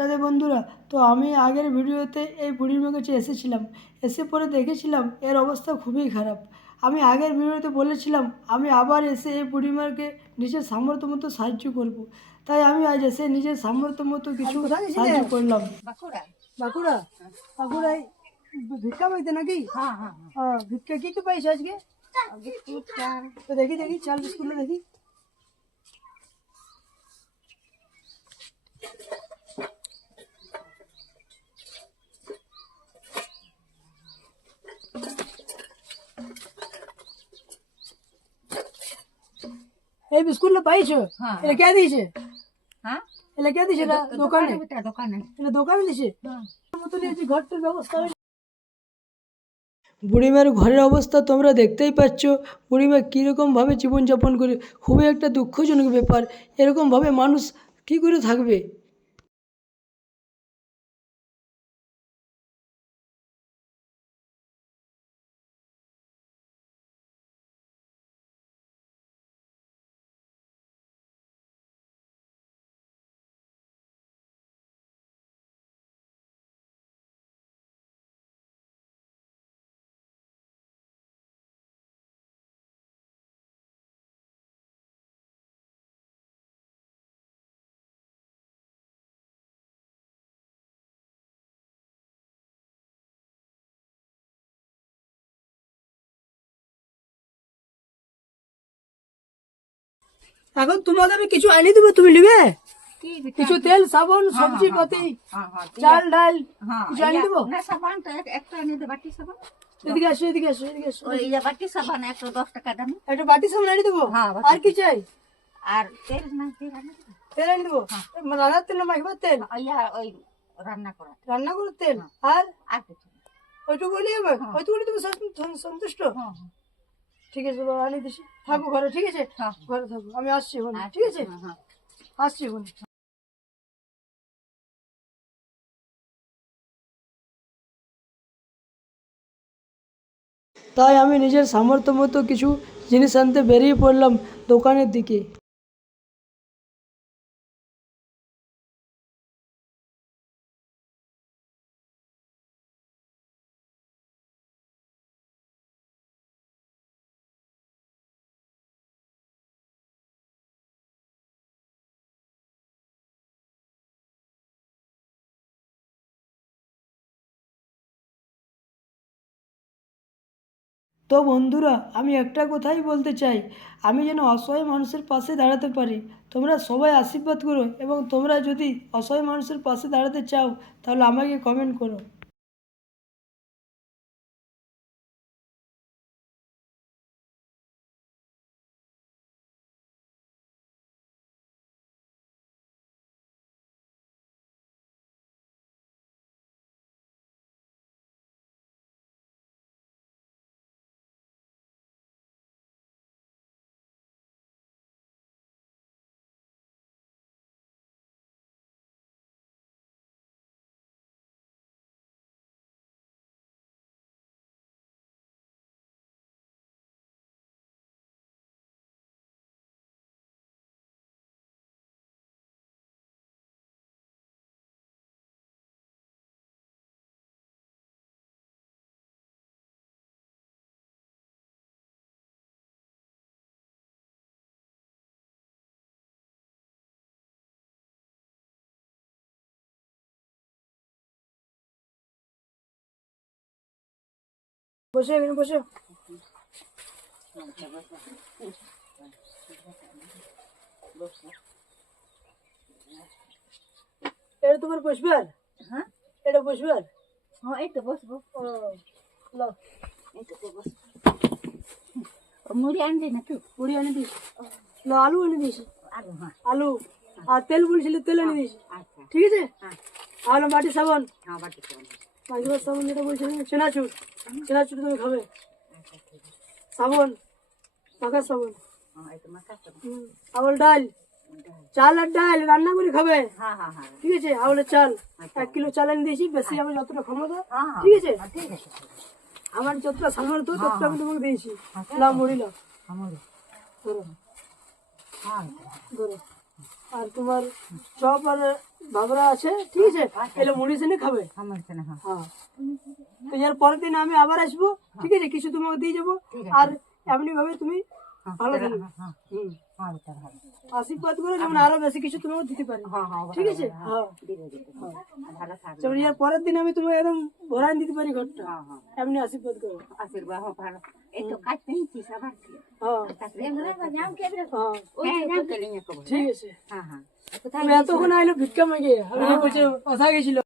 রাধে বন্ধুরা, তো আমি আগের ভিডিওতে এই বুড়িমার কাছে এসেছিলাম। এসে পরে দেখেছিলাম এর অবস্থা খুবই খারাপ। আমি আগের ভিডিওতে বলেছিলাম আমি আবার এসে এই বুড়িমাকে নিজের সামর্থ্য মতো সাহায্য করব। তাই আমি আজ এসে নিজের সামর্থ্য মতো কিছু সাহায্য করলাম। বাঁকুড়া বাঁকুড়ায় ভিক্ষা পাইতে নাকি? ভিক্ষা কি কি পাইছো আজকে? তো দেখি দেখি চাল বিস্কুটটা দেখি। এই বিস্কুটটা পাইছো? এটা কে দিয়েছে? এটা কে দিয়েছে? এটা দোকানে এটা দোকানে দিছে মতো নিয়েছি। ঘরটার ব্যবস্থা বুড়িমার ঘরের অবস্থা তোমরা দেখতেই পাচ্ছ। বুড়িমা কীরকমভাবে জীবনযাপন করে, খুবই একটা দুঃখজনক ব্যাপার। এরকমভাবে মানুষ কী করে থাকবে? এখন তোমাদের আমি কিছু আনি দেবো, তুমি নিবে? কিছু তেল সাবান সবজি পাতি চাল ডাল কিছু আনি দেবো। এদিকে আসো এদিকে আসো এদিকে আসো। বাটি সাবান 110 টাকা দাম। একটা বাটি সাবান আনি দেবো। আর কি চাই? আর তেল না, তেল আনি দেবো। রান্নার তেল না মাখবার তেল? ওই রান্না করার তেল। আর আর কিছু না। ওইটুকু নিয়ে যাবে? ওইটুকু তুমি সন্তুষ্ট? ঠিক আছে বাবা, আনি দিছি। থাকো ঘরে, ঠিক আছে? ঘরে থাকো, আমি আসছি এখন, ঠিক আছে? আসছি এখন। তাই আমি নিজের সামর্থ্য মতো কিছু জিনিস আনতে বেরিয়ে পড়লাম দোকানের দিকে। তো বন্ধুরা, আমি একটা কথাই বলতে চাই, আমি যেন অসহায় মানুষের পাশে দাঁড়াতে পারি। তোমরা সবাই আশীর্বাদ করো, এবং তোমরা যদি অসহায় মানুষের পাশে দাঁড়াতে চাও তাহলে আমাকে কমেন্ট করো। বসে এখানে বসে। এটা তোমার বসবার? এটা বসবার? এই তো বসবো। লাও, মুড়ি আনলি না তুই? মুড়ি এনে দিস। না, আলু এনে দিস। আলু? আলু আর তেল বলছিলে, তেল এনে দিস। আচ্ছা, ঠিক আছে? আর বাটি সাবান, বাটি সাবান। মাখিবার সাবান যেটা বলছিলে, চেনাচুর। চেনাচুর তুমি খাবে। সাবান, মাখার সাবান। আউল ডাল, চাল আর ডাল রান্না করে খাবে। ঠিক আছে? আউলের চাল 1 কিলো চাল এনে দিয়েছি, বেশি আমার যতটা ক্ষমতা। ঠিক আছে? আমার যতটা সামর্থ্য ততটা আমি তোমাকে দিয়েছি। লাও মুড়ি লাও, ধরো ধরো। আর তোমার চপ আর ভাবরা আছে, ঠিক আছে? এলে মুড়ি সেনে খাবে। আমার এখানে হ্যাঁ হ্যাঁ, তো এর পরের দিন আমি আবার আসবো, ঠিক আছে? কিছু তোমাকে দিয়ে যাবো, আর এমনি ভাবে তুমি ভালো থাকবে। হুম, হ্যাঁ বেটা হ্যাঁ আশীর্বাদ করো যেমন আরো বেশি কিছু তোমাকে দিতে পারি, হ্যাঁ হ্যাঁ ঠিক আছে? হ্যাঁ, দিবে দিবে ভালো থাকবে যেমন এর পরের দিন আমি তোমাকে একদম ভরাই দিতে পারি ঘরটা, হ্যাঁ হ্যাঁ এমনি আশীর্বাদ করো। আশীর্বাদ হ্যাঁ ভালো এই তো কাজ পেয়েছি সবার হ্যাঁ হ্যাঁ কেলিং করব ঠিক আছে। হ্যাঁ হ্যাঁ আমি এতক্ষণ আইলো ভিক্ষা মাগে, আমি বলছি কথা গেছিল।